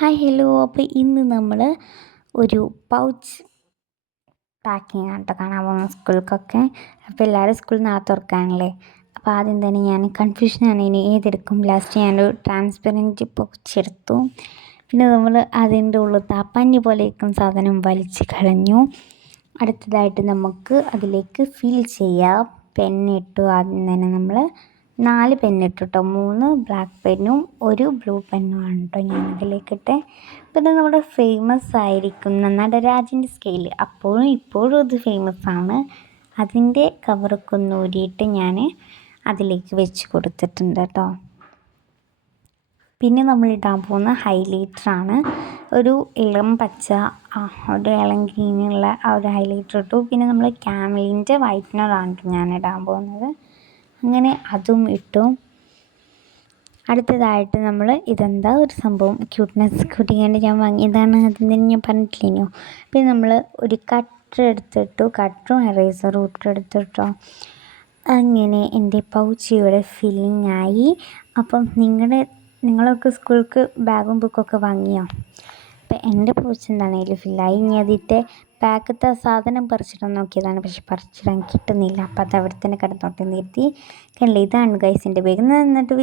Hi hello. അപ്പോൾ ഇന്ന് നമ്മൾ ഒരു പൗച്ച് പാക്കിംഗ് ആണ് കേട്ടോ കാണാൻ പോകുന്നത് സ്കൂൾക്കൊക്കെ. അപ്പോൾ എല്ലാവരും സ്കൂൾ നാളെ തുറക്കാനല്ലേ. അപ്പോൾ ആദ്യം തന്നെ ഞാൻ കൺഫ്യൂഷനാണ് ഇനി ഏതെടുക്കും. ലാസ്റ്റ് ഞാനൊരു ട്രാൻസ്പെറൻറ്റ് പൗച്ച് എടുത്തു. പിന്നെ നമ്മൾ അതിൻ്റെ ഉള്ളിൽ ആ പഞ്ഞി പോലെ ഇരിക്കുന്ന സാധനം വലിച്ച് കളഞ്ഞു. അടുത്തതായിട്ട് നമുക്ക് അതിലേക്ക് ഫിൽ ചെയ്യാം. പെന്നിട്ടു. ആദ്യം തന്നെ നമ്മൾ 4 പെന്നിട്ടു കേട്ടോ. 3 ബ്ലാക്ക് പെന്നും 1 ബ്ലൂ പെന്നുമാണ് കേട്ടോ ഞാനതിലേക്കിട്ടെ. പിന്നെ നമ്മുടെ ഫേമസ് ആയിരിക്കുന്ന നടരാജൻ്റെ സ്കെയിൽ അപ്പോഴും ഇപ്പോഴും അത് ഫേമസ് ആണ്. അതിൻ്റെ കവറൊക്കെ ഒന്ന് ഊരിയിട്ട് ഞാൻ അതിലേക്ക് വെച്ച് കൊടുത്തിട്ടുണ്ട് കേട്ടോ. പിന്നെ നമ്മൾ ഇടാൻ പോകുന്ന ഹൈലൈറ്ററാണ്. ഒരു ഇളം പച്ച, ഒരു ഇളം ഗ്രീനുള്ള ആ ഒരു ഹൈലൈറ്റർ ഇട്ടു. പിന്നെ നമ്മൾ ക്യാമലിൻ്റെ വൈറ്റ്നറാണ് ഞാൻ ഇടാൻ പോകുന്നത്. അങ്ങനെ അതും ഇട്ടു. അടുത്തതായിട്ട് നമ്മൾ ഇതെന്താ ഒരു സംഭവം ക്യൂട്ട്നെസ് കുട്ടിക്കാണ്ട് ഞാൻ വാങ്ങിയതാണ്, അതിന് ഞാൻ പറഞ്ഞിട്ടില്ലേനോ. പിന്നെ നമ്മൾ ഒരു കട്ടർ എടുത്തിട്ടു. കട്ടറും എറേസറും ഇട്ടെടുത്തിട്ടോ. അങ്ങനെ എൻ്റെ പൗച്ച് ഇവിടെ ഫില്ലിങ് ആയി. അപ്പം നിങ്ങളൊക്കെ സ്കൂൾക്ക് ബാഗും ബുക്കൊക്കെ വാങ്ങിയോ? അപ്പം എൻ്റെ പൗച്ച് എന്താണെങ്കിലും ഫില്ലായി. ഇനി അതിൻ്റെ ബാക്കത്തെ സാധനം പറിച്ചിടാൻ നോക്കിയതാണ്, പക്ഷെ പറിച്ചിടാൻ കിട്ടുന്നില്ല. അപ്പം അത് അവിടെ തന്നെ കിടന്നോട്ടെ നിർത്തി. കണ്ടില്ല, ഇതാണ് ഗൈസ് എൻ്റെ ബാഗ്. എന്നിട്ട്